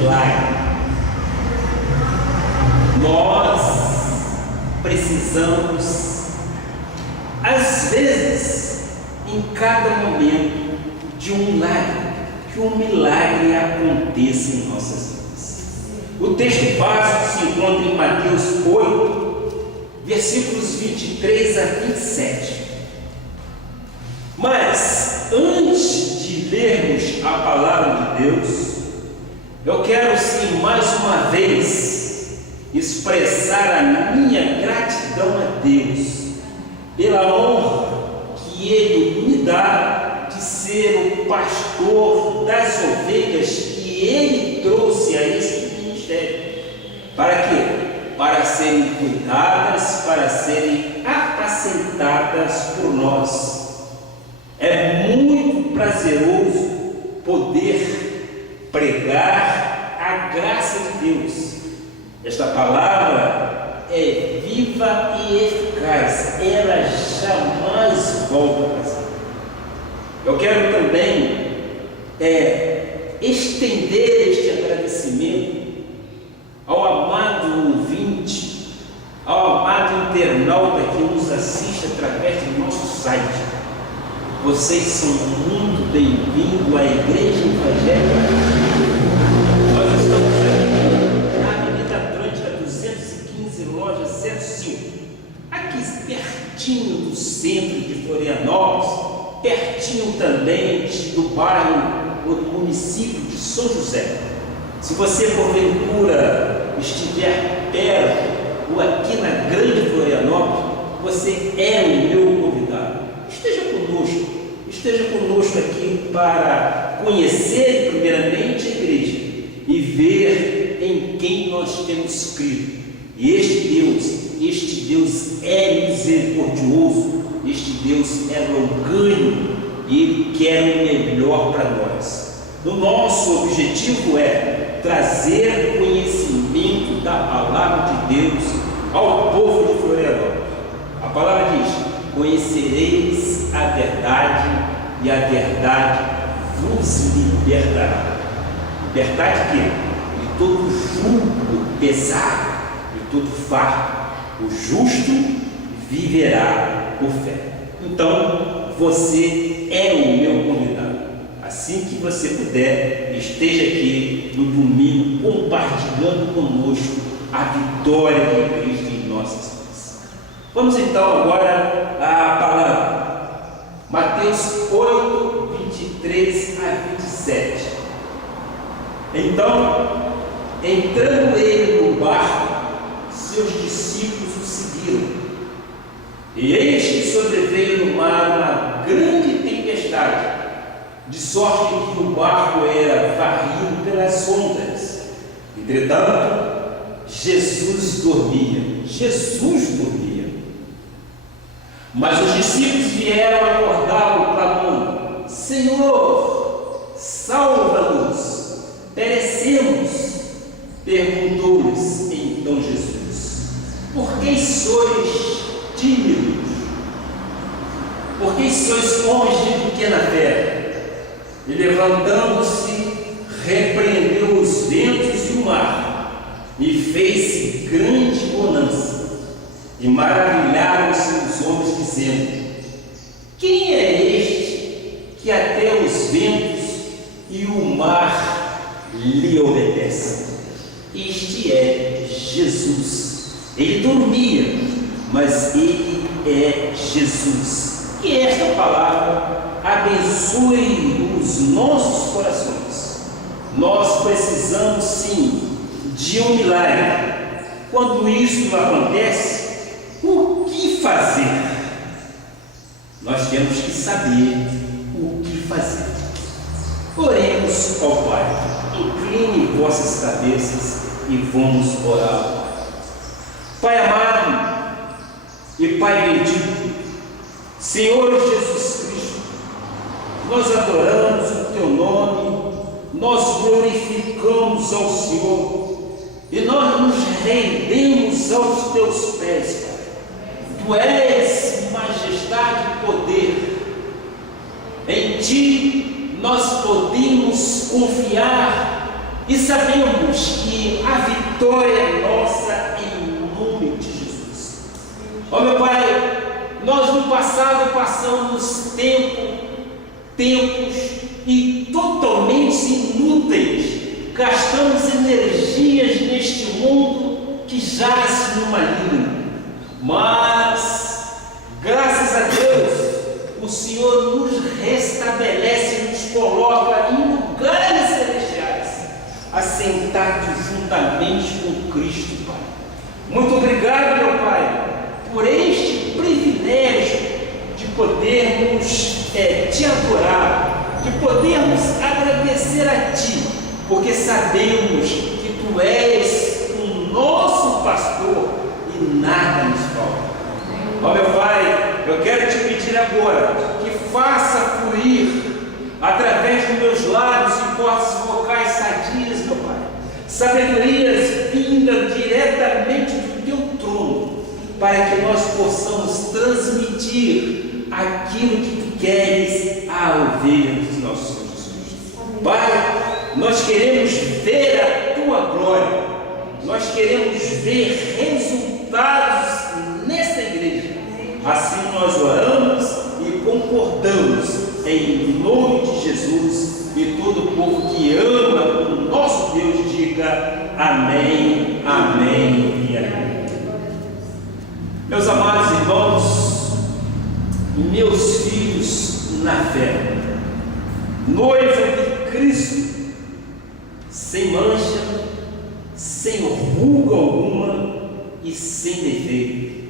milagre. Nós precisamos, às vezes, em cada momento, de um milagre, que um milagre aconteça em nossas vidas. O texto básico se encontra em Mateus 8, versículos 23 a 27. Mas, antes de lermos a palavra de Deus, eu quero sim, mais uma vez, expressar a minha gratidão a Deus pela honra que Ele me dá de ser o pastor das ovelhas que Ele trouxe a este ministério. Para quê? Para serem cuidadas, para serem apacentadas por nós. É muito prazeroso poder pregar a graça de Deus. Esta palavra é viva e eficaz, ela jamais volta para si. Eu quero também estender este agradecimento ao amado ouvinte, ao amado internauta que nos assiste através do nosso site. Vocês são muito bem-vindos à Igreja Evangélica. Nós estamos aqui na Avenida Atlântica 215, loja 05, aqui pertinho do centro de Florianópolis, pertinho também do bairro, do município de São José. Se você porventura estiver perto ou aqui na grande Florianópolis, você é o meu convidado. Esteja conosco aqui para conhecer primeiramente a igreja e ver em quem nós temos crido. E este Deus é misericordioso, este Deus é longânimo e Ele quer o melhor para nós. O nosso objetivo é trazer conhecimento da palavra de Deus ao povo de Florianópolis. A palavra diz: conhecereis a verdade e a verdade vos libertará. Libertar de quê? De todo jugo pesado, de todo fardo. O justo viverá por fé. Então, você é o meu convidado. Assim que você puder, esteja aqui no domingo compartilhando conosco a vitória de Cristo em nossas vidas. Vamos então agora à palavra. Mateus 8, 23 a 27. Então, entrando ele no barco, seus discípulos o seguiram. E eis que sobreveio no mar uma grande tempestade, de sorte que o barco era varrido pelas ondas. Entretanto, Jesus dormia. Mas os discípulos vieram acordá-lo, clamando: Senhor, salva-nos, perecemos. Perguntou-lhes então Jesus: por que sois tímidos? Por que sois homens de pequena fé? E levantando-se, repreendeu os ventos e o mar, e fez-se grande bonança. E maravilharam-se os homens, dizendo: quem é este que até os ventos e o mar lhe obedecem? Este é Jesus. Ele dormia, mas ele é Jesus. Que esta palavra abençoe os nossos corações. Nós precisamos sim de um milagre. Quando isso acontece, o que fazer? Nós temos que saber o que fazer. Oremos ao Pai. Incline vossas cabeças e vamos orar ao Pai. Pai amado e Pai bendito, Senhor Jesus Cristo, nós adoramos o Teu nome, nós glorificamos ao Senhor e nós nos rendemos aos Teus pés, Pai. Tu és majestade e poder. Em Ti nós podemos confiar e sabemos que a vitória é nossa em nome de Jesus. Ó meu Pai, nós no passado passamos tempos e totalmente inúteis, gastamos energias neste mundo que jaz no maligno, mas graças a Deus o Senhor nos restabelece, nos coloca em lugares celestiais, assentados juntamente com Cristo, Pai. Muito obrigado, meu Pai, por este privilégio de podermos te adorar, de podermos agradecer a Ti, porque sabemos que Tu és o nosso pastor e nada nos falta. Ó meu Pai, eu quero te pedir agora que faça fluir através dos meus lábios e cordas vocais sadias, meu Pai, sabedorias vindas diretamente do Teu trono, para que nós possamos transmitir aquilo que Tu queres à ovelha dos nossos Senhor Jesus. Pai, nós queremos ver a Tua glória, nós queremos ver resultados nessa igreja. Assim nós oramos e concordamos em nome de Jesus, e todo o povo que ama o nosso Deus diga amém, amém e amém. Meus amados irmãos, meus filhos na fé, noiva de Cristo, sem mancha, sem ruga alguma e sem defeito,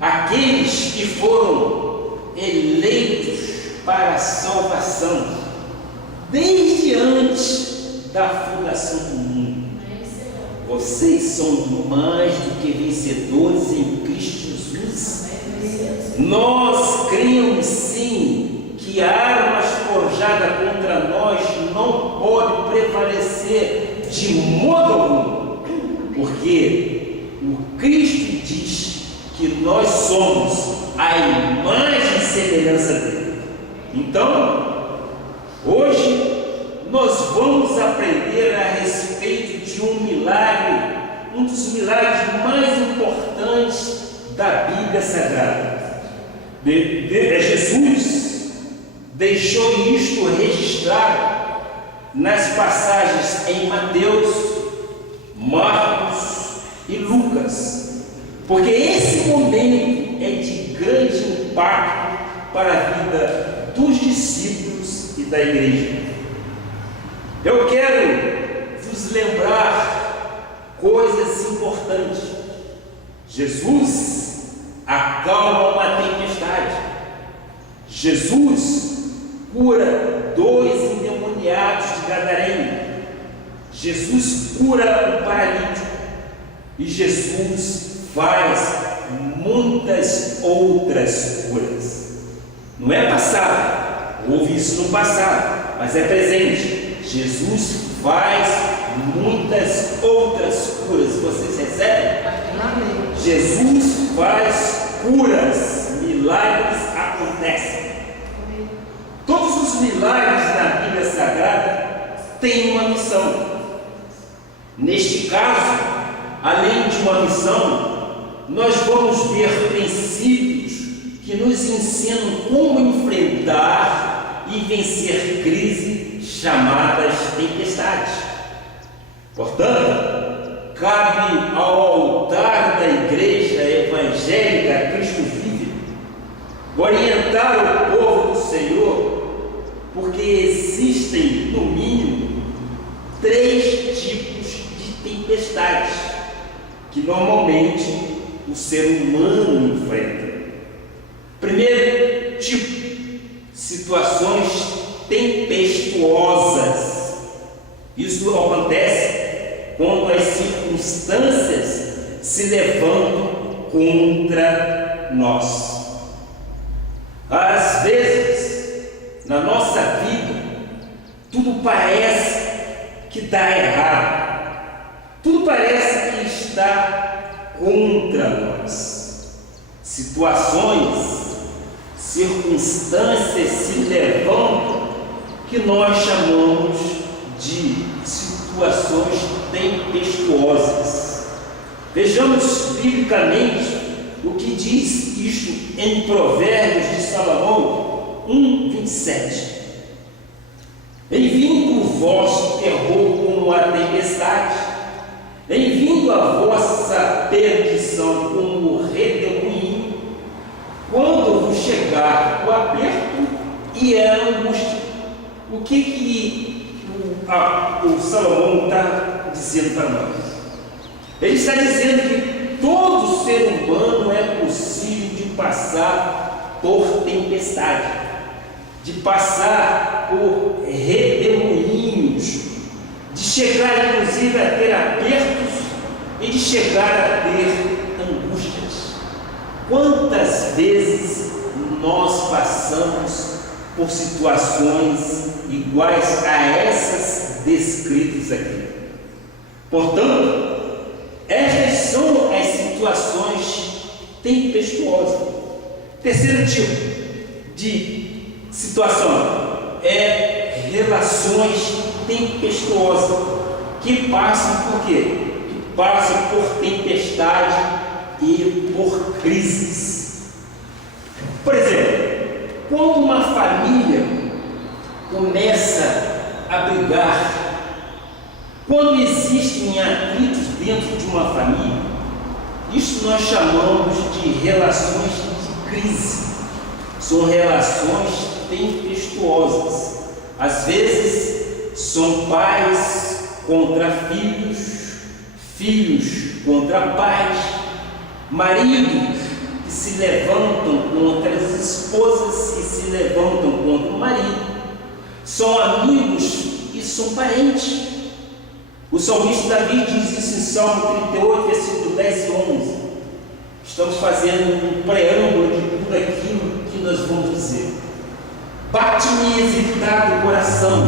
aqueles que foram eleitos para a salvação desde antes da fundação do mundo. Vocês são mais do que vencedores em Cristo Jesus. Nós cremos sim que a arma forjada contra nós não pode prevalecer de modo algum, porque o Cristo diz que nós somos a imagem e semelhança dele. Então, hoje nós vamos aprender a respeito de um milagre, um dos milagres mais importantes da Bíblia Sagrada. Jesus deixou isto registrado nas passagens em Mateus, Marcos e Lucas, porque esse momento é de grande impacto para a vida dos discípulos e da igreja. Eu quero vos lembrar coisas importantes. Jesus acalma uma tempestade. Jesus cura 2 endemoniados de Gadareno. Jesus cura o paralítico. E Jesus faz muitas outras curas. Não é passado, houve isso no passado, mas é presente. Jesus faz muitas outras curas. Vocês recebem? Amém. Jesus faz curas, milagres acontecem. Amém. Todos os milagres da Bíblia Sagrada têm uma missão. Neste caso, além de uma missão, nós vamos ver princípios que nos ensinam como enfrentar e vencer crises chamadas tempestades. Portanto, cabe ao altar da Igreja Evangélica Cristo Vive orientar o povo do Senhor, porque existem, no mínimo, 3 tipos de tempestades que normalmente o ser humano enfrenta. Primeiro tipo, situações tempestuosas. Isso acontece quando as circunstâncias se levantam contra nós. Às vezes, na nossa vida, tudo parece que dá errado, tudo parece que está contra nós. Situações, circunstâncias se levantam que nós chamamos de situações situações tempestuosas. Vejamos biblicamente o que diz isto em Provérbios de Salomão 1:27. Em vindo o vosso terror como a tempestade, em vindo a vossa perdição como o redemoinho, quando vos chegar o aperto e a angústia. O que o Salomão está dizendo para nós? Ele está dizendo que todo ser humano é possível de passar por tempestade, de passar por redemoinhos, de chegar inclusive a ter apertos e de chegar a ter angústias. Quantas vezes nós passamos por situações iguais a essas descritas aqui? Portanto, estas são as situações tempestuosas. Terceiro tipo de situação é relações tempestuosas, que passam por quê? Que passam por tempestade e por crises. Por exemplo, quando uma família começa a brigar, quando existem atritos dentro de uma família, isso nós chamamos de relações de crise. São relações tempestuosas. Às vezes são pais contra filhos, filhos contra pais, maridos que se levantam contra as esposas que se levantam contra o marido, são amigos e são parentes. O salmista Davi diz isso em Salmo 38, versículo 10 e 11. Estamos fazendo um preâmbulo de tudo aquilo que nós vamos dizer. Bate-me hesitado o coração.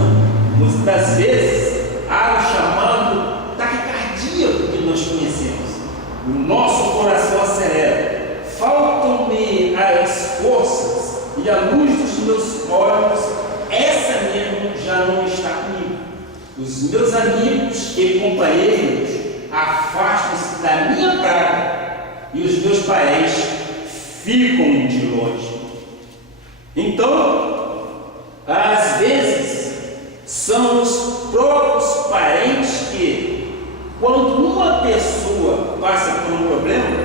Muitas vezes há o chamado taquicardia que nós conhecemos. O nosso coração acelera. Faltam-me as forças e a luz dos meus olhos, essa mesmo já não está comigo. Os meus amigos e companheiros afastam-se da minha praga e os meus parentes ficam de longe. Então, às vezes, são os próprios parentes que, quando uma pessoa passa por um problema,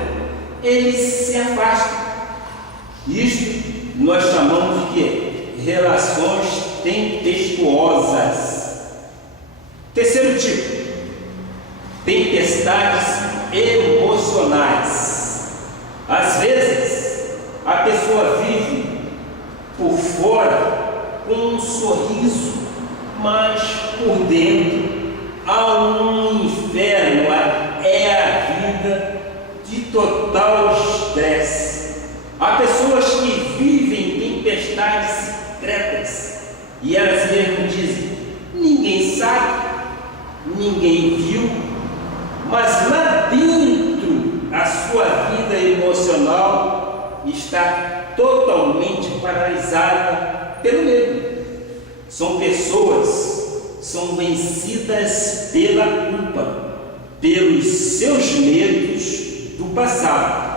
eles se afastam. Isto nós chamamos de quê? Relações tempestuosas. Terceiro tipo, tempestades emocionais. Às vezes, a pessoa vive por fora com um sorriso, mas por dentro há um inferno, é a vida de total estresse. Há pessoas que vivem tempestades secretas e elas mesmo dizem: ninguém sabe, ninguém viu, mas lá dentro a sua vida emocional está totalmente paralisada pelo medo. São pessoas, são vencidas pela culpa, pelos seus medos do passado.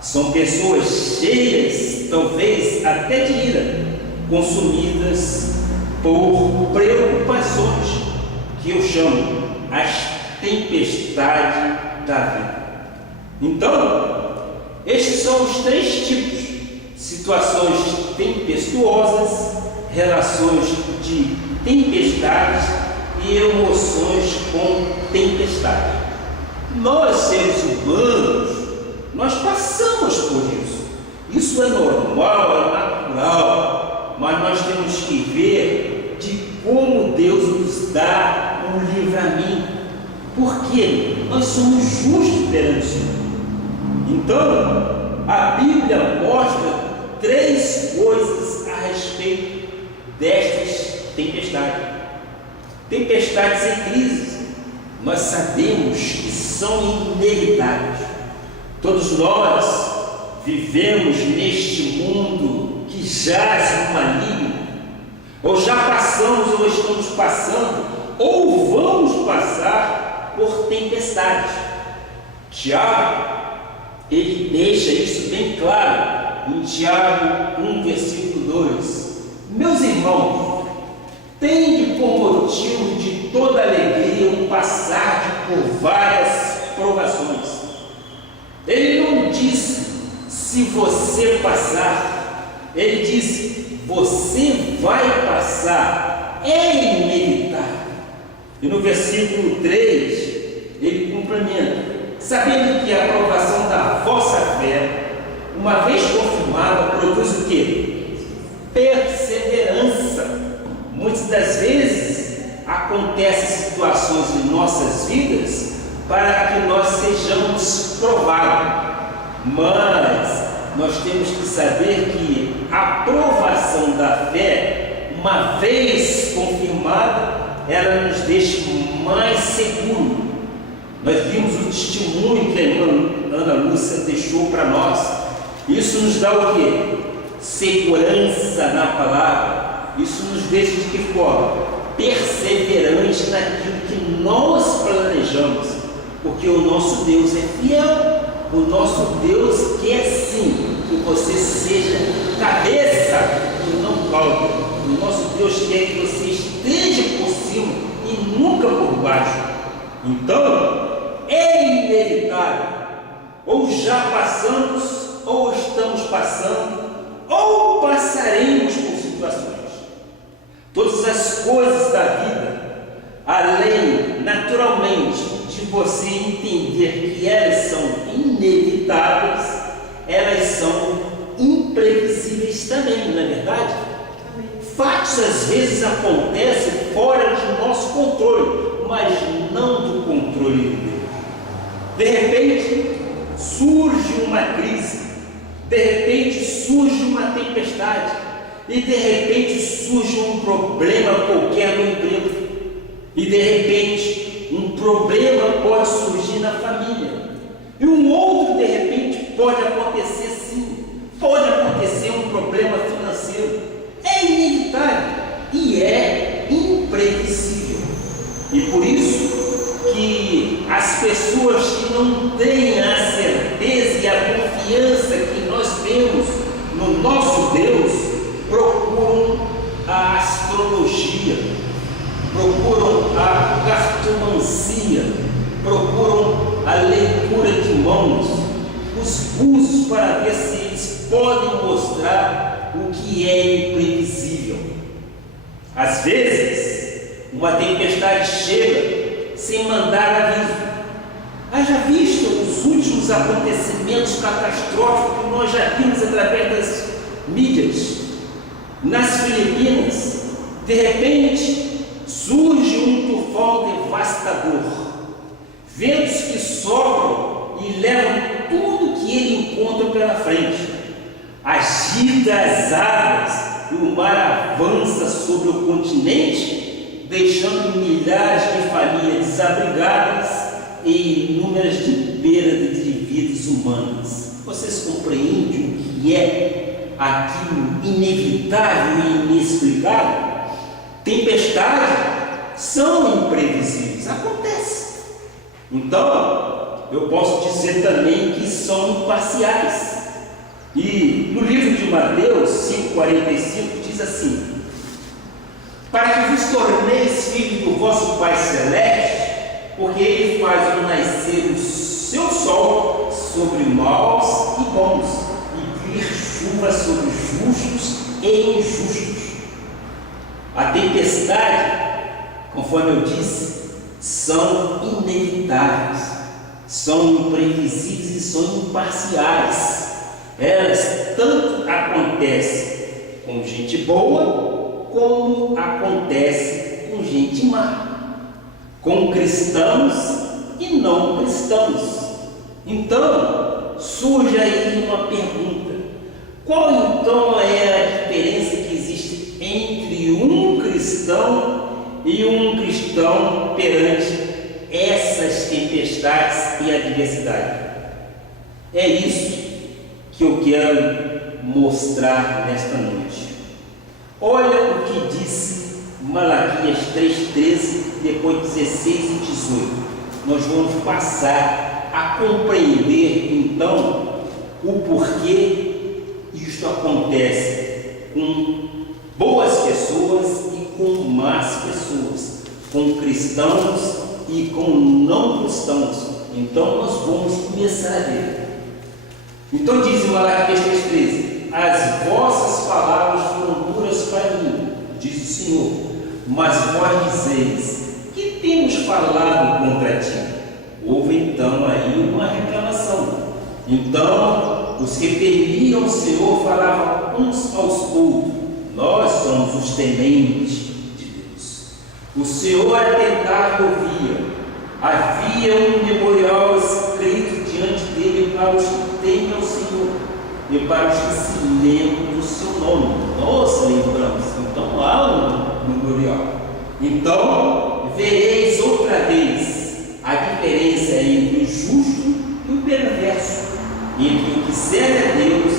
São pessoas cheias, talvez até de ira, consumidas por preocupações, que eu chamo as tempestades da vida. Então, estes são os três tipos: situações tempestuosas, relações de tempestades e emoções com tempestade. Nós, seres humanos, nós passamos por isso. Isso é normal, é natural, mas nós temos que ver de como Deus nos dá um livramento, porque nós somos justos perante o Senhor. Então, a Bíblia mostra três coisas a respeito destas tempestades. Tempestades e crises, nós sabemos que são inevitáveis. Todos nós vivemos neste mundo que jaz no maligno, ou já passamos ou estamos passando ou vamos passar por tempestade. Tiago, ele deixa isso bem claro em Tiago 1, versículo 2. Meus irmãos, tende por motivo de toda alegria o passar por várias provações. Ele não diz se você passar, ele diz você vai passar, é inevitável. E no versículo 3 ele complementa: sabendo que a aprovação da vossa fé, uma vez confirmada, produz o quê? Perseverança. Muitas das vezes acontecem situações em nossas vidas para que nós sejamos provados, mas nós temos que saber que a provação da fé, uma vez confirmada, ela nos deixa mais seguros. Nós vimos o testemunho que a irmã Ana Lúcia deixou para nós. Isso nos dá o quê? Segurança na palavra. Isso nos deixa de que forma? Perseverantes naquilo que nós planejamos, porque o nosso Deus é fiel. O nosso Deus quer sim que você seja cabeça e não cauda. O nosso Deus quer que você esteja por cima e nunca por baixo. Então, é inevitável. Ou já passamos, ou estamos passando, ou passaremos por situações. Todas as coisas da vida, além naturalmente de você entender que elas são inevitáveis, elas são imprevisíveis também, não é verdade? Fatos às vezes acontecem fora de nosso controle, mas não do controle de Deus. De repente surge uma crise, de repente surge uma tempestade, e de repente surge um problema qualquer no emprego, e de repente um problema pode surgir na família, e um outro de repente pode acontecer sim, pode acontecer um problema financeiro. É inevitável e é imprevisível. E por isso que as pessoas que não têm a certeza e a confiança que nós temos no nosso Deus procuram a astrologia, procuram a cartomancia, procuram a leitura de mãos, os búzios, para ver se eles podem mostrar o que é imprevisível. Às vezes, uma tempestade chega sem mandar aviso. Haja visto os últimos acontecimentos catastróficos que nós já vimos através das mídias. Nas Filipinas, de repente, surge um tufão devastador. Ventos que sopram e levam tudo que ele encontra pela frente. Agita as águas e o mar avança sobre o continente, deixando milhares de famílias desabrigadas e inúmeras de perdas de vidas humanas. Vocês compreendem o que é aquilo inevitável e inexplicável? Tempestades são imprevisíveis, acontece. Então, eu posso dizer também que são imparciais. E no livro de Mateus 5,45 diz assim: para que vos torneis filhos do vosso Pai Celeste, porque Ele faz nascer o seu sol sobre maus e bons, e vir chuva sobre justos e injustos. A tempestade, conforme eu disse, são inevitáveis, são imprevisíveis e são imparciais. Elas tanto acontecem com gente boa, como acontece com gente má, com cristãos e não cristãos. Então, surge aí uma pergunta: qual então é a diferença que existe entre um cristão e um cristão perante essas tempestades e adversidade? É isso que eu quero mostrar nesta noite. Olha o que disse Malaquias 3,13, depois 16 e 18. Nós vamos passar a compreender então o porquê isto acontece com boas pessoas e com más pessoas, com cristãos e com não cristãos. Então nós vamos começar a ver. Então diz em Malaquias 3,13: as vossas palavras foram duras para mim, diz o Senhor, mas vós dizeis: que temos falado contra ti? Houve então aí uma reclamação. Então os que temiam o Senhor falavam uns aos outros: nós somos os tementes de Deus. O Senhor atentado ouvia. Havia um memorial escrito diante dele para os que temem ao Senhor e para os que se lembram do seu nome. Nós lembramos, então há um memorial. Então vereis outra vez a diferença entre o justo e o perverso, entre o que serve a Deus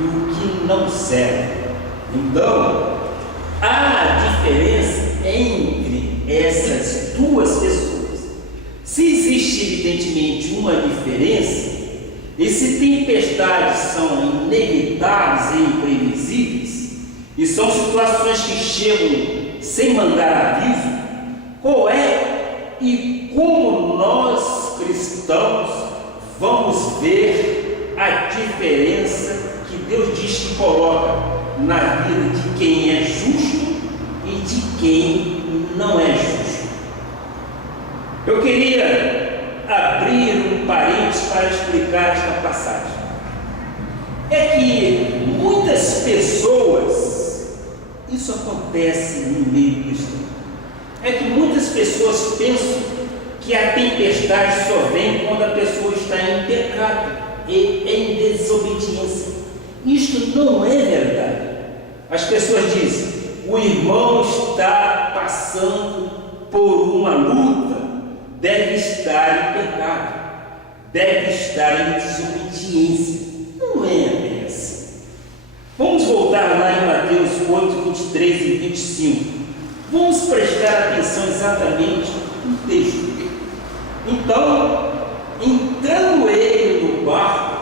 e o que não serve. Então há diferença entre essas duas pessoas. Se existe evidentemente uma diferença, e se tempestades são inevitáveis e imprevisíveis, e são situações que chegam sem mandar aviso, qual é e como nós cristãos vamos ver a diferença que Deus diz que coloca na vida de quem é justo e de quem não é justo? Eu queria abrir um parênteses para explicar esta passagem. É que muitas pessoas, isso acontece no meio cristão, é que muitas pessoas pensam que a tempestade só vem quando a pessoa está em pecado e em desobediência. Isto não é verdade. As pessoas dizem: o irmão está passando por uma luta, deve estar em pecado, deve estar em desobediência. Não é bem assim. Vamos voltar lá em Mateus 8, 23 e 25. Vamos prestar atenção exatamente no texto. Então, entrando ele no barco,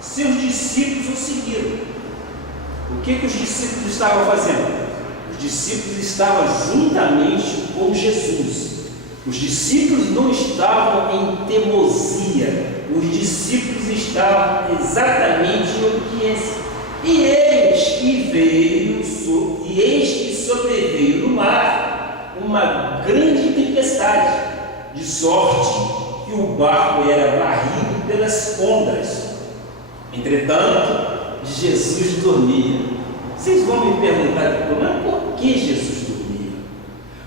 seus discípulos o seguiram. O que os discípulos estavam fazendo? Os discípulos estavam juntamente com Jesus. Os discípulos não estavam em teimosia, os discípulos estavam exatamente em obediência. E eis que sobreveio no mar uma grande tempestade, de sorte que o barco era varrido pelas ondas. Entretanto, Jesus dormia. Vocês vão me perguntar, mas por que Jesus dormia?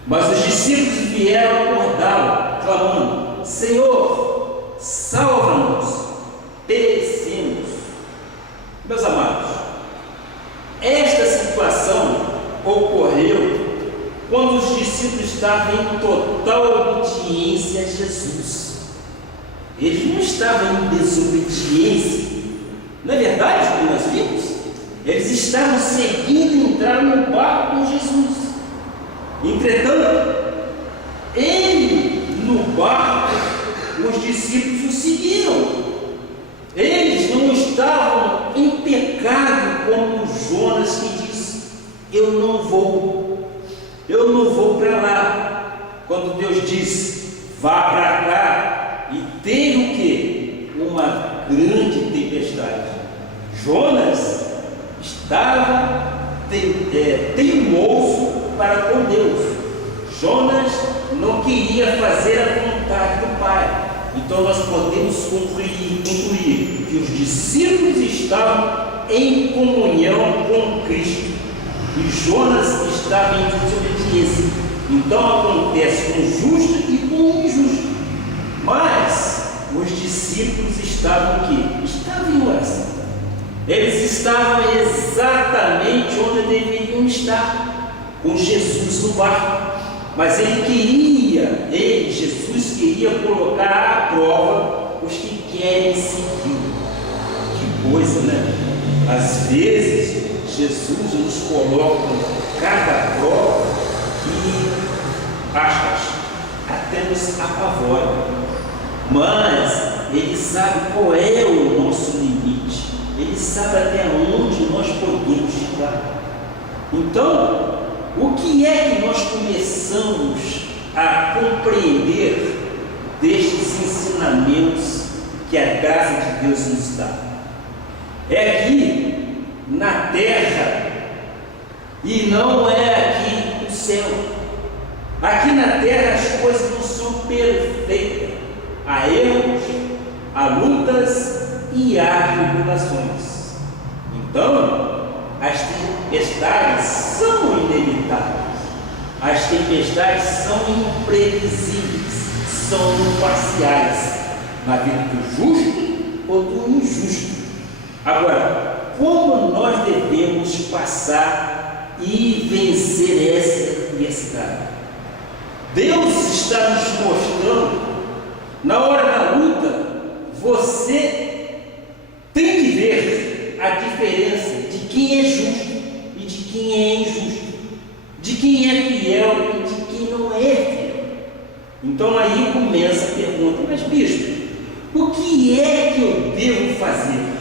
Mas os discípulos vieram acordá-lo, clamando: Senhor, salva-nos, perecemos. Meus amados, esta situação ocorreu quando os discípulos estavam em total obediência a Jesus. Eles não estavam em desobediência. Não é verdade o que nós vimos? Eles estavam seguindo e entraram no barco com Jesus. Entretanto, ele no barco, os discípulos o seguiram. Eles não estavam em pecado como Jonas, que diz: eu não vou para lá. Quando Deus diz: vá para cá, e teve o quê? Uma grande tempestade. Jonas estava teimoso para com Deus. Jonas não queria fazer a vontade do Pai. Então nós podemos concluir que os discípulos estavam em comunhão com Cristo e Jonas estava em desobediência. Então acontece com o justo e com o injusto. Mas os discípulos estavam o quê? Estavam em oração. Eles estavam exatamente onde deveriam estar, com Jesus no barco. Mas Jesus queria colocar à prova os que querem seguir. Que coisa, né? Às vezes, Jesus nos coloca cada prova que até nos apavora, mas Ele sabe qual é o nosso limite, Ele sabe até onde nós podemos chegar. Então, o que é que nós começamos a compreender destes ensinamentos que a graça de Deus nos dá? É aqui na terra e não é aqui no céu. Aqui na terra as coisas não são perfeitas, há erros, há lutas e há tribulações. Então, as tempestades são inevitáveis, as tempestades são imprevisíveis, são imparciais na vida do justo ou do injusto. Agora, como nós devemos passar e vencer essa adversidade? Deus está nos mostrando, na hora da luta, você tem que ver a diferença de quem é justo e de quem é injusto, de quem é fiel e de quem não é fiel. Então aí começa a pergunta: mas bispo, o que é que eu devo fazer?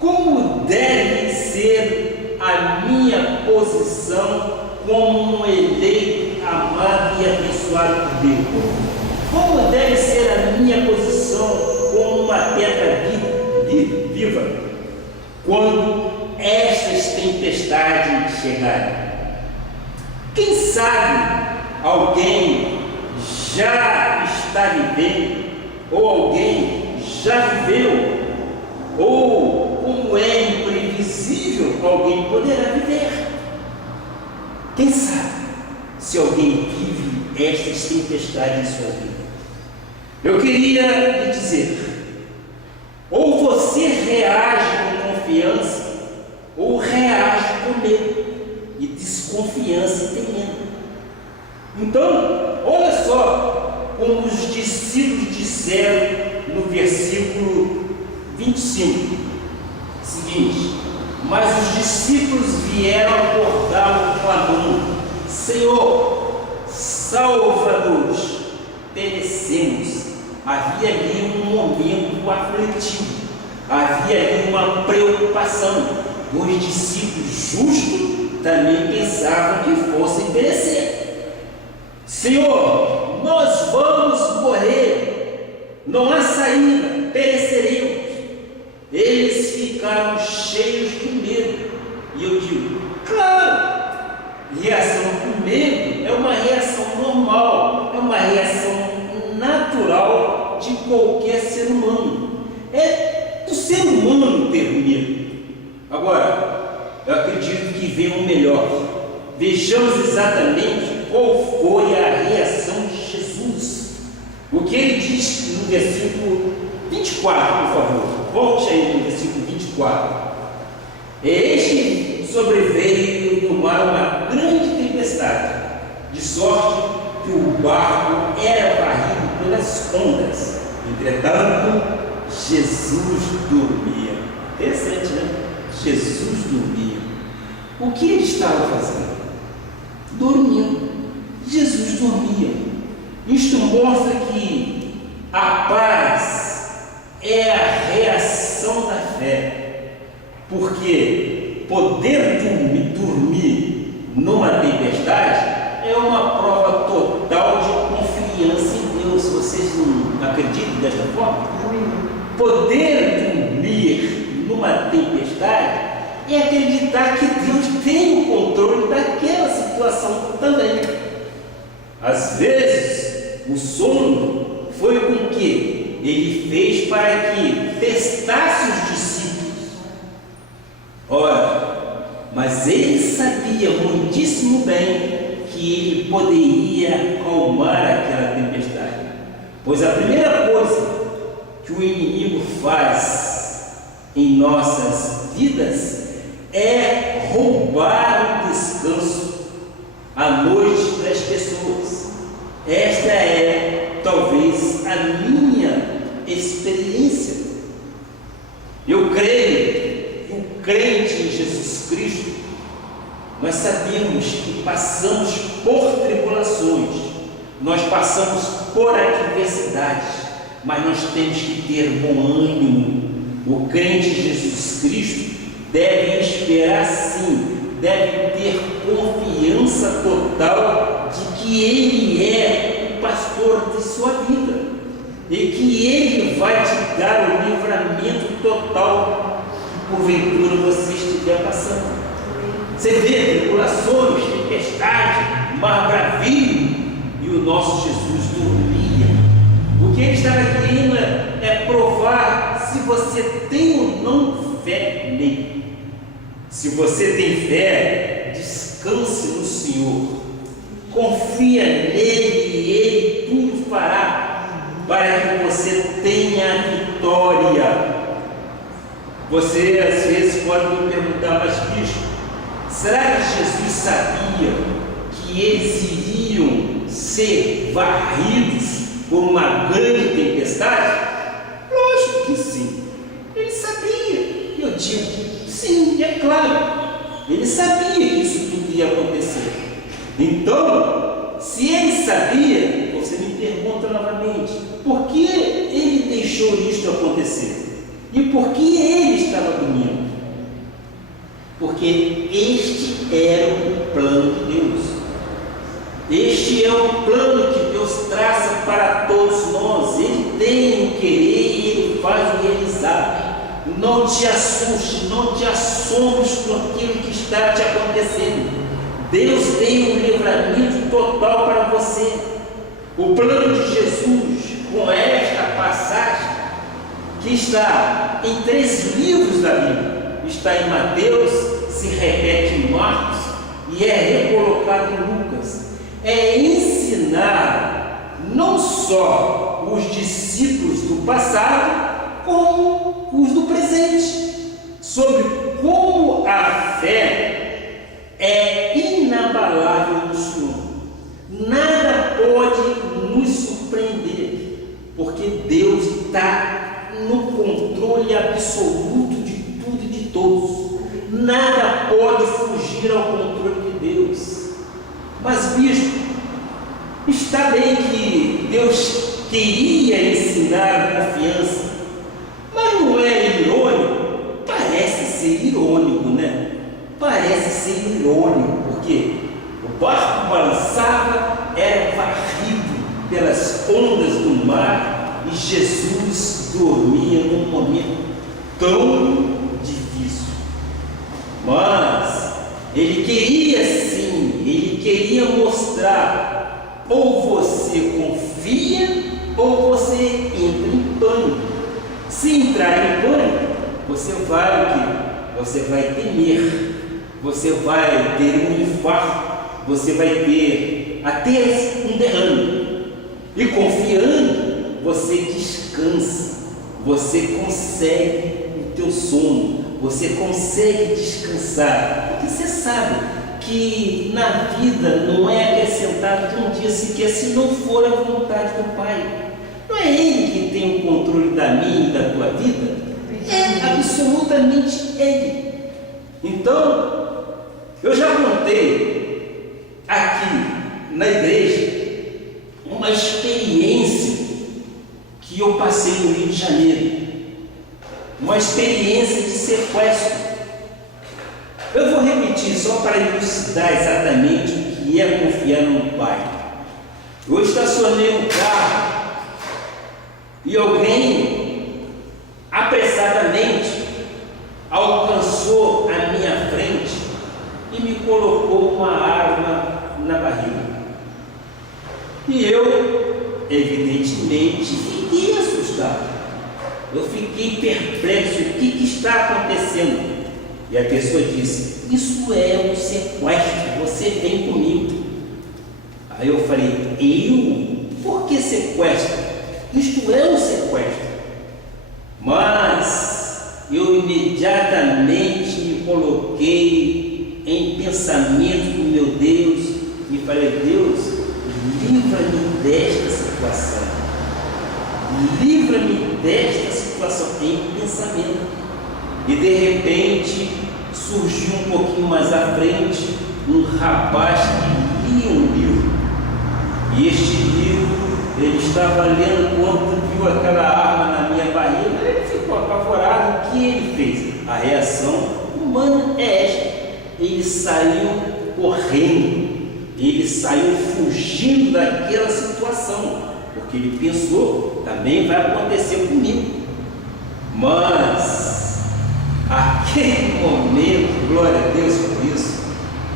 Como deve ser a minha posição como um eleito, amado e abençoado por Deus? Como deve ser a minha posição como uma pedra viva quando estas tempestades chegarem? Quem sabe alguém já está vivendo, ou alguém já viveu, ou como é imprevisível, alguém poderá viver. Quem sabe se alguém vive estas tempestades em sua vida? Eu queria lhe dizer: ou você reage com confiança, ou reage com medo e desconfiança e temendo. Então, olha só como os discípulos disseram no versículo 25, seguinte: mas os discípulos vieram acordá-lo clamando: Senhor, salva-nos, perecemos. Havia ali um momento aflitivo, havia ali uma preocupação. Os discípulos justos também pensavam que fossem perecer. Senhor, nós vamos morrer, não há saída, pereceremos. Eles ficaram cheios de medo. E eu digo: claro, reação com medo é uma reação normal, é uma reação natural de qualquer ser humano. É do ser humano ter medo. Agora, eu acredito que vem o melhor. Vejamos exatamente qual foi a reação de Jesus. O que ele diz no versículo 24, por favor. Volte aí no versículo 24. Este sobreveio no mar uma grande tempestade, de sorte que o barco era varrido pelas ondas. Entretanto, Jesus dormia. Interessante, né? Jesus dormia. O que ele estava fazendo? Dormindo. Jesus dormia. Isto mostra que a paz é a reação da fé. Porque poder dormir numa tempestade é uma prova total de confiança em Deus. Vocês não acreditam desta forma? Poder dormir numa tempestade é acreditar que Deus tem o controle daquela situação também. Às vezes, o sono foi com que ele fez para que testasse os discípulos. Ora, mas ele sabia muitíssimo bem que ele poderia acalmar aquela tempestade. Pois a primeira coisa que o inimigo faz em nossas vidas é roubar o descanso à noite das pessoas. Esta é talvez a minha experiência. Eu creio que o crente em Jesus Cristo, nós sabemos que passamos por tribulações, nós passamos por adversidades, mas nós temos que ter bom ânimo. O crente em Jesus Cristo deve esperar sim, deve ter confiança total de que Ele é o pastor de sua vida e que Ele vai te dar o livramento total que porventura você estiver passando. Você vê tribulações, tempestade, mar bravio, e o nosso Jesus dormia. O que Ele estava querendo é provar se você tem ou não fé nele. Se você tem fé, descanse no Senhor, confia nele e Ele tudo fará para que você tenha a vitória. Você às vezes pode me perguntar, mas bicho, será que Jesus sabia que eles iriam ser varridos por uma grande tempestade? Lógico que sim, ele sabia. Eu digo, sim, é claro, ele sabia que isso tudo ia acontecer. Então, se ele sabia, você me pergunta novamente, por que ele deixou isto acontecer? E por que ele estava dormindo? Porque este era o plano de Deus. Este é o plano que Deus traça para todos nós. Ele tem o querer e Ele faz o realizar. Não te assuste, não te assombres com aquilo que está te acontecendo. Deus tem um livramento total para você. O plano de Jesus, com esta passagem, que está em 3 livros da Bíblia, está em Mateus, se repete em Marcos e é recolocado em Lucas, é ensinar não só os discípulos do passado, como os do presente, sobre como a fé é inabalável no Senhor. Nada pode nos surpreender, porque Deus está no controle absoluto de tudo e de todos. Nada pode fugir ao controle de Deus. Mas, bispo, está bem que Deus queria ensinar confiança, mas não é irônico? Parece ser irônico, né? Parece ser irônico, porque o barco balançava, era varrido pelas ondas do mar, e Jesus dormia num momento tão difícil. Mas Ele queria sim, Ele queria mostrar, ou você confia, ou você entra em pânico. Se entrar em pânico, você vai temer, você vai ter um infarto, você vai ter até um derrame. E confiando, você descansa, você consegue o teu sono, você consegue descansar, porque você sabe que na vida não é acrescentado de um dia sequer se não for a vontade do Pai. Não é Ele que tem o controle da minha e da tua vida, é absolutamente Ele. Então, eu já contei aqui na igreja uma experiência que eu passei no Rio de Janeiro, uma experiência de sequestro. Eu vou repetir só para elucidar exatamente o que é confiar no Pai. Eu estacionei um carro e alguém apressadamente alcançou a minha frente e me colocou uma arma na barriga. E eu, evidentemente, fiquei assustado. Eu fiquei perplexo, o que está acontecendo? E a pessoa disse, isso é um sequestro, você vem comigo. Aí eu falei, eu? Por que sequestro? Isto é um sequestro. Mas eu imediatamente me coloquei em pensamento com meu Deus e falei, Deus, livra-me desta situação. Livra-me desta situação em pensamento. E de repente surgiu um pouquinho mais à frente um rapaz que lia um livro. E este livro, ele estava lendo quando viu aquela arma na minha barriga, ele ficou apavorado. O que ele fez? A reação humana é esta. Ele saiu correndo, ele saiu fugindo daquela situação, porque ele pensou, também vai acontecer comigo. Mas aquele momento, glória a Deus por isso,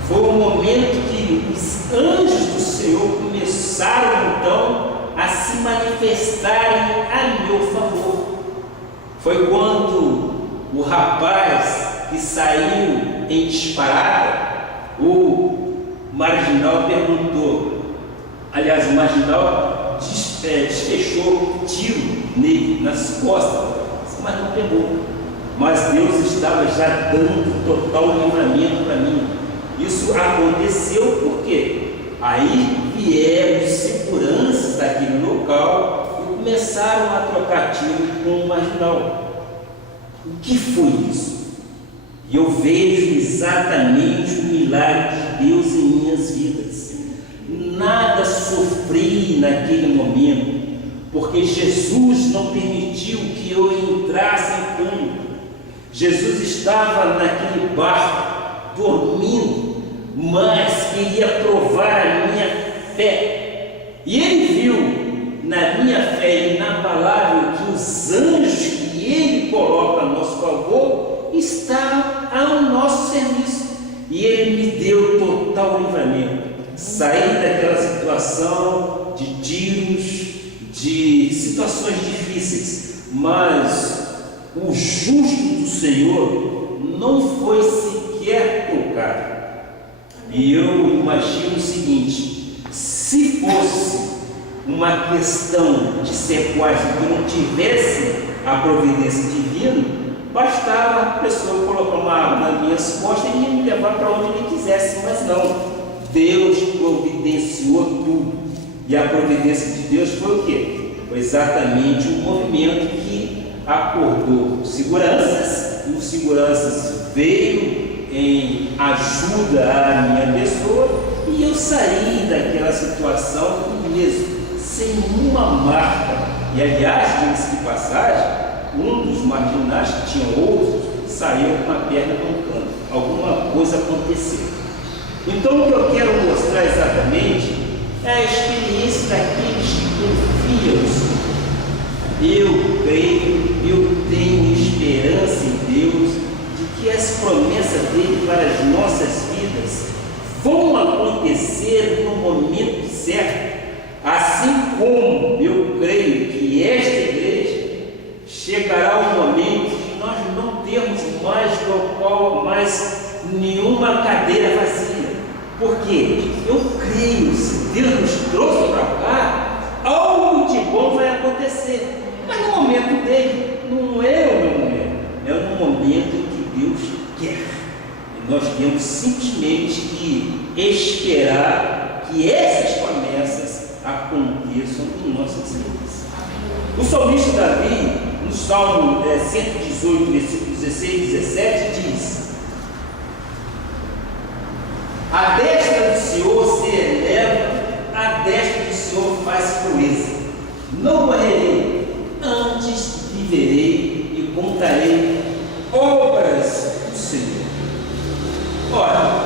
foi um momento que os anjos do Senhor começaram então a se manifestarem a meu favor. Foi quando o rapaz que saiu em disparada, o marginal perguntou, aliás, o marginal desfechou tiro nele, nas costas, mas não pegou. Mas Deus estava já dando total livramento para mim. Isso aconteceu porque aí vieram os seguranças daquele local e começaram a trocar tiro com o marginal. O que foi isso? E eu vejo exatamente o milagre de Deus em minhas vidas. Nada sofri naquele momento, porque Jesus não permitiu que eu entrasse em pânico. Jesus estava naquele barco, dormindo, mas queria provar a minha fé. E ele viu na minha fé inabalável que os anjos que ele coloca a nosso favor estavam ao nosso serviço. E ele me deu total livramento. Saí daquela situação de tiros, de situações difíceis, mas o justo do Senhor não foi sequer tocado. E eu imagino o seguinte: se fosse uma questão de sequestro que não tivesse a providência divina, bastava a pessoa colocar uma arma nas minhas costas e me levar para onde ele quisesse, mas não. Deus providenciou tudo. E a providência de Deus foi o quê? Foi exatamente um movimento que acordou seguranças, e os seguranças veio em ajuda à minha pessoa, e eu saí daquela situação mesmo, sem uma marca. E aliás, diga-se de passagem, um dos marginais, que tinha outros, saiu com a perna no canto. Alguma coisa aconteceu. Então, o que eu quero mostrar exatamente é a experiência daqueles que confiam no Senhor. Eu creio, eu tenho esperança em Deus de que as promessas dele para as nossas vidas vão acontecer no momento certo. Assim como eu creio que esta igreja chegará um momento que nós não temos mais local, mais nenhuma cadeira vazia. Porque eu creio, se Deus nos trouxe para cá, algo de bom vai acontecer. Mas no momento dele, não é o meu momento, é no momento que Deus quer. E nós temos simplesmente que esperar que essas promessas aconteçam em nossas vidas. O salmista Davi, no Salmo 118, versículos 16 e 17, diz: a destra do Senhor se eleva, a destra do Senhor faz proeza. Não morrerei, antes viverei e contarei obras do Senhor. Ora,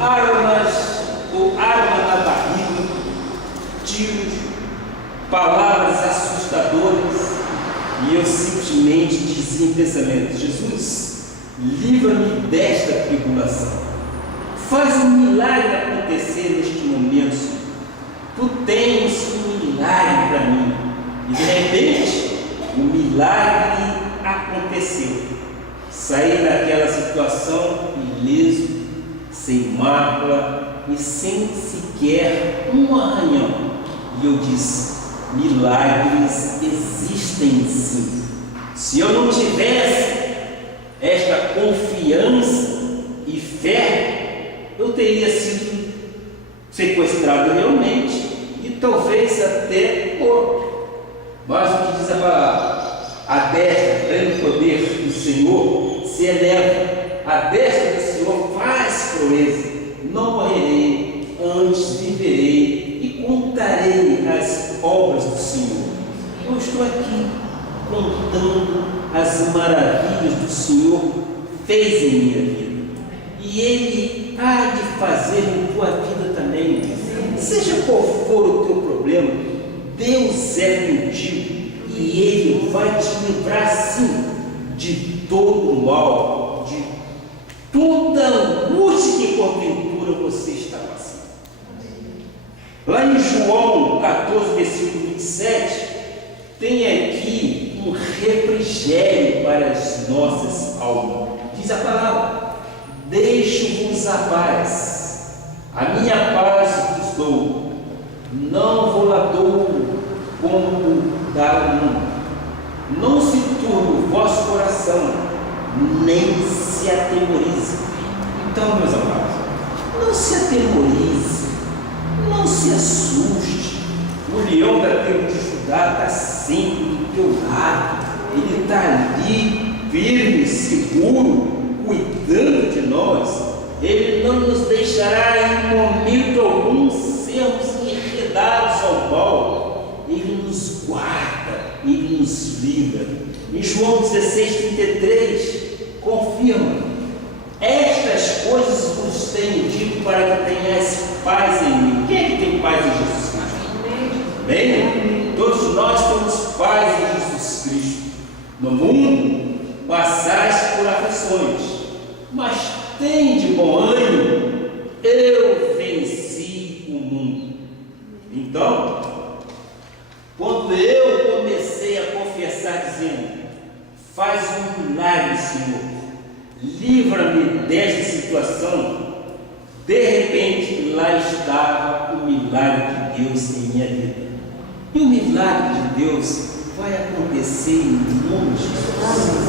armas ou arma na barriga, tiros, palavras assustadoras, e eu simplesmente dizia em pensamento: Jesus, livra-me desta tribulação. Faz um milagre acontecer neste momento, Senhor. Tu tens um milagre para mim. E de repente, o milagre aconteceu. Saí daquela situação ileso, sem mácula e sem sequer um arranhão. E eu disse: milagres existem sim. Se eu não tivesse esta confiança e fé, eu teria sido sequestrado realmente e talvez até morto. Mas o que diz a palavra? A destra, grande poder do Senhor se eleva, a destra do Senhor faz proeza. contando as maravilhas do Senhor fez em minha vida. E Ele há de fazer em tua vida também. Seja qual for o teu problema, Deus é contigo e Ele vai te livrar sim de todo o mal, de toda angústia que porventura você está passando. Lá em João 14, versículo 27, tem aqui um refrigério para as nossas almas. Diz a palavra: deixo-vos a paz, a minha paz vos dou, não vou lá dou como dá o mundo. Não se turbe o vosso coração, nem se atemorize. Então, meus amados, não se atemorize, não se assuste. O leão da tribo de Judá está sempre do teu lado. Ele está ali, firme, seguro, cuidando de nós. Ele não nos deixará em momento algum sermos enredados ao mal. Ele nos guarda, Ele nos livra. Em João 16,33 confirma: estas coisas vos tenho dito para que tenhais paz em mim. Quem é que tem paz em Jesus Cristo? Bem, todos nós temos paz em Jesus Cristo. No mundo passais por aflições, mas tem de bom ânimo, eu venci o mundo. Então, quando eu comecei a confessar dizendo: faz um milagre, Senhor, livra-me desta situação, de repente lá estava o milagre de Deus em minha vida. E o milagre de Deus vai acontecer em nome de Jesus.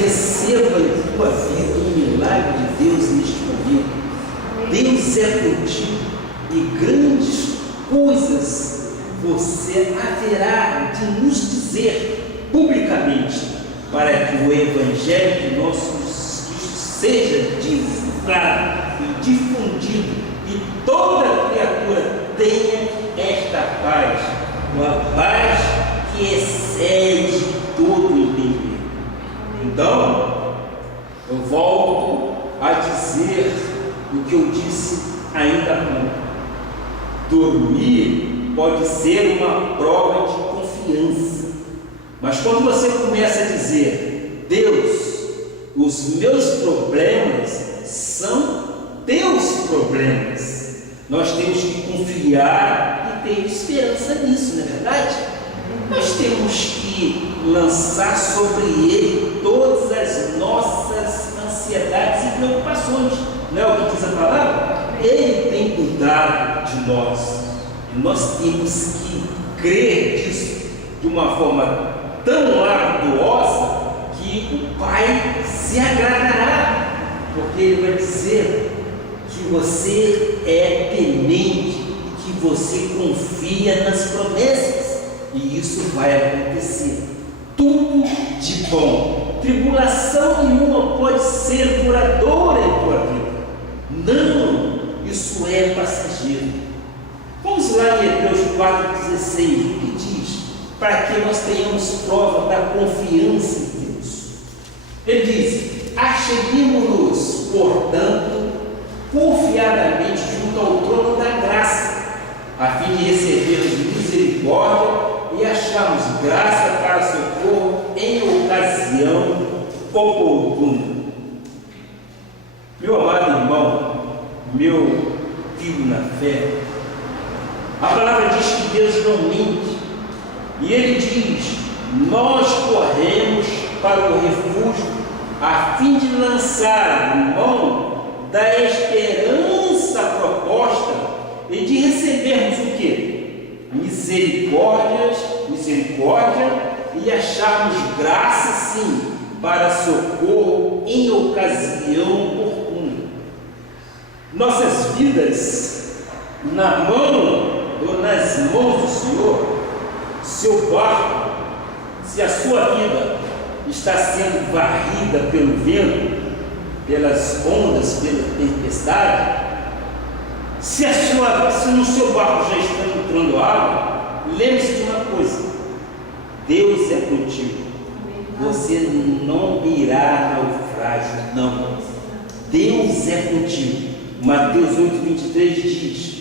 Receba em tua vida o milagre de Deus neste momento. Deus é contigo e grandes coisas você haverá de nos dizer publicamente, para que o Evangelho de nosso Jesus Cristo seja divulgado e difundido e toda criatura tenha esta paz, uma paz que excede todo o entendimento. Então, eu volto a dizer o que eu disse ainda há pouco: dormir pode ser uma prova de confiança, mas quando você começa a dizer: Deus, os meus problemas são teus problemas, nós temos que confiar e ter esperança nisso, não é verdade? Nós temos que lançar sobre Ele todas as nossas ansiedades e preocupações, não é o que diz a palavra? Ele tem cuidado de nós. Nós temos que crer disso de uma forma tão arduosa que o Pai se agradará, porque Ele vai dizer que você é temente e que você confia nas promessas, e isso vai acontecer. Tudo de bom. Tribulação nenhuma pode ser duradoura em tua vida. Não, isso é passageiro. Vamos lá em Hebreus 4,16, que diz: para que nós tenhamos prova da confiança em Deus. Ele diz: acheguemo-nos, portanto, confiadamente junto ao trono da graça, a fim de recebermos misericórdia e acharmos graça para socorro em ocasião oportuna. Meu amado irmão, meu filho na fé, a palavra diz que Deus não mente, e Ele diz: nós corremos para o refúgio a fim de lançar mão da esperança proposta e de recebermos o quê? Misericórdia e acharmos graça sim para socorro em ocasião oportuna. Nossas vidas na mão ou nas mãos do Senhor, seu barco, se a sua vida está sendo varrida pelo vento, pelas ondas, pela tempestade, se no seu barco já está entrando água, lembre-se de uma coisa: Deus é contigo você não irá naufrágio, não. Deus é contigo. Mateus 8:23 diz: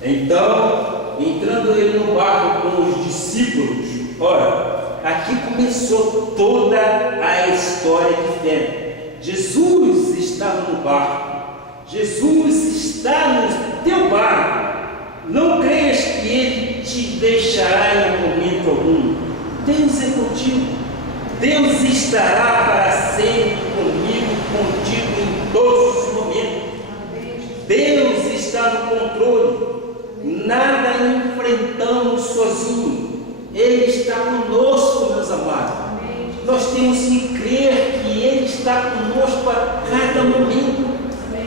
então, entrando ele no barco com os discípulos, ora, aqui começou toda a história de fé. Jesus estava no barco, Jesus está no teu barco. Não creias que Ele te deixará em momento algum. Deus é contigo. Deus estará para sempre comigo, contigo em todos os momentos. Deus está no controle. Nada enfrentamos sozinho. Ele está conosco, meus amados. Nós temos que crer que Ele está conosco a cada momento.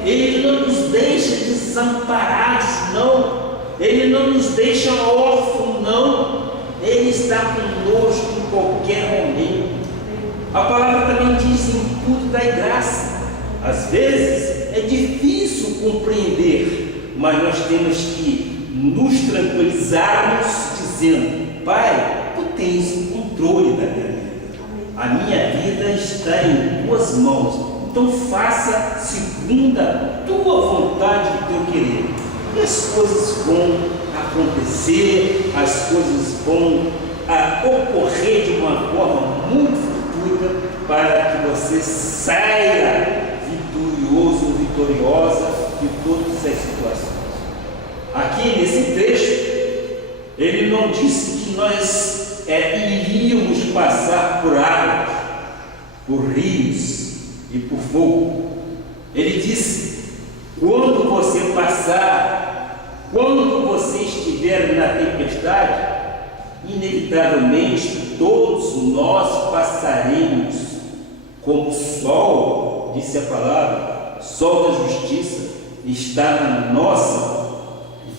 Ele não nos deixa desamparados, não. Ele não nos deixa órfãos, não. Ele está conosco em qualquer momento. A palavra também diz: em tudo dai graça. Às vezes é difícil compreender, mas nós temos que nos tranquilizarmos dizendo: Pai, Tu tens o controle da minha vida. A minha vida está em Tuas mãos. Então faça segundo a Tua vontade e o Teu querer. E as coisas vão acontecer, as coisas vão ocorrer de uma forma muito fortuita para que você saia vitorioso ou vitoriosa de todas as situações. Aqui nesse trecho, ele não disse que nós iríamos passar por águas, por rios e por fogo. Ele disse: quando você passar, quando você estiver na tempestade, inevitavelmente todos nós passaremos, como o sol, disse a palavra, o sol da justiça está na nossa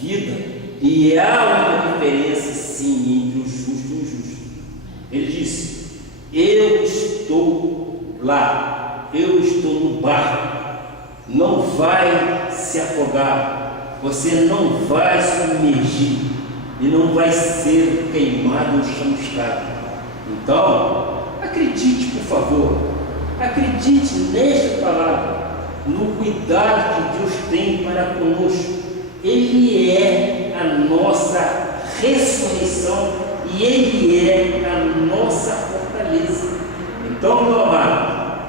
vida, e há uma diferença sim entre o justo e o injusto. Ele disse: eu estou lá, eu estou no barco. Não vai se afogar, você não vai submergir e não vai ser queimado ou chamuscado. Então, acredite, por favor, acredite nesta palavra, no cuidado que Deus tem para conosco. Ele é a nossa ressurreição e Ele é a nossa fortaleza. Então, meu amado,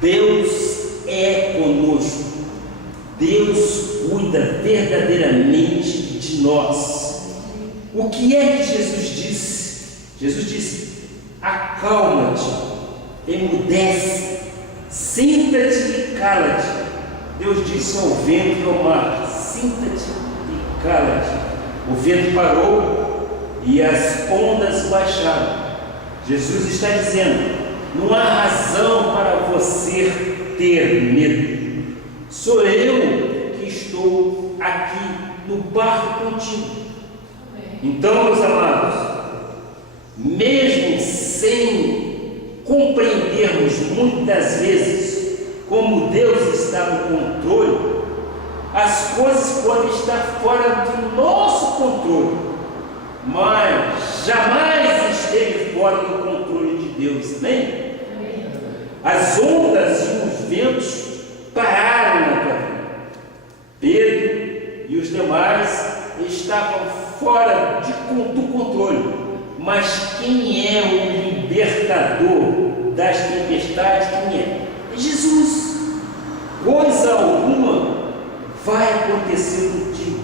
Deus é conosco. Deus cuida verdadeiramente de nós. O que é que Jesus disse? Jesus disse: acalma-te, emudece, senta-te e cala-te. Deus disse ao vento e ao mar: senta-te e cala-te. O vento parou e as ondas baixaram. Jesus está dizendo: não há razão para você ter medo. Sou eu que estou aqui no barco contigo. Então, meus amados, mesmo sem compreendermos muitas vezes como Deus está no controle, as coisas podem estar fora do nosso controle, mas jamais esteve fora do controle de Deus. Amém? As ondas e os ventos pararam na tua vida. Pedro e os demais estavam fora do controle, mas quem é o libertador das tempestades? Quem é? É Jesus. Coisa alguma vai acontecer contigo.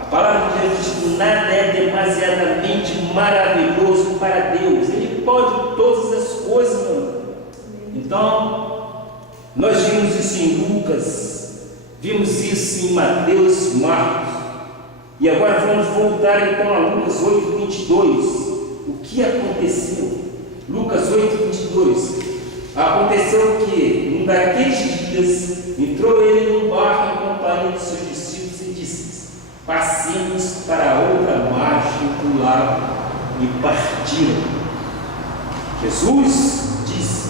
A palavra de Deus diz que nada é demasiadamente maravilhoso para Deus. Ele pode todas as coisas, meu irmão. Então, nós vimos isso em Lucas, vimos isso em Mateus, Marcos, e agora vamos voltar então a Lucas 8:22. O que aconteceu? Lucas 8:22. Aconteceu que, num daqueles dias, entrou ele num barco em companhia de seus discípulos e disse: passemos para outra margem do lago, e partiram. Jesus disse: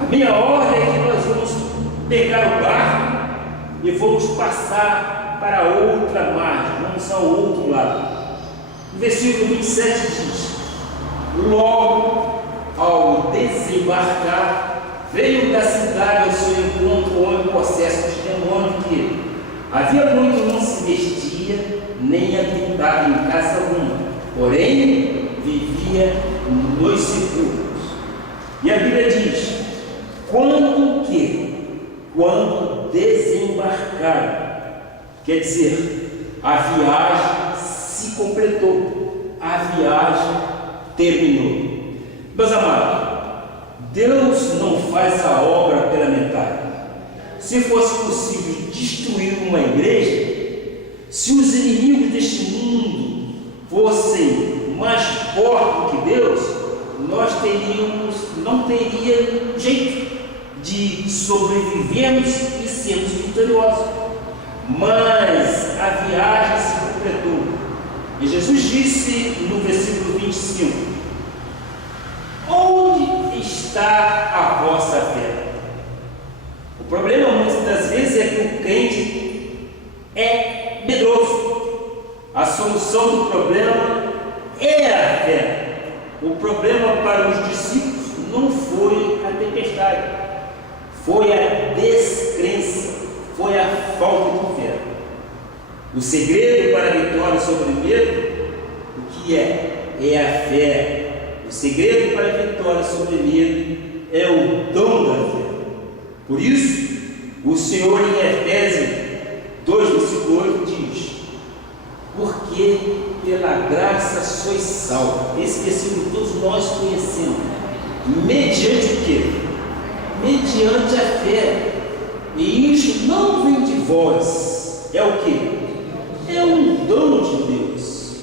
a minha ordem é que nós vamos pegar o barco e vamos passar para outra margem, vamos ao outro lado. O versículo 27 diz: logo desembarcar, veio da cidade ao seu encontro o homem possesso de demônio que havia muito não se vestia, nem habitava em casa alguma, porém vivia nos sepulcros. E a Bíblia diz: quando desembarcaram, quer dizer, a viagem se completou, a viagem terminou. Meus amados, Deus não faz a obra pela metade. Se fosse possível destruir uma igreja, se os inimigos deste mundo fossem mais fortes do que Deus, nós não teria jeito de sobrevivermos e sermos vitoriosos. Mas a viagem se completou. E Jesus disse no versículo 25: onde está a vossa fé? O problema muitas das vezes é que o crente é medroso. A solução do problema é a fé. O problema para os discípulos não foi a tempestade, foi a descrença, foi a falta de fé. O segredo para a vitória sobre o medo, o que é? É a fé. O segredo para a vitória sobre o medo é o dom da fé. Por isso, o Senhor em Efésios 2, versículo 8 diz: porque pela graça sois salvos. Esse versículo todos nós conhecemos. Mediante o quê? Mediante a fé. E isso não vem de vós. É o quê? É um dom de Deus.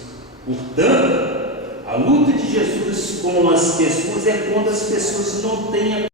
Portanto, a luta de Jesus com as pessoas é quando as pessoas não têm a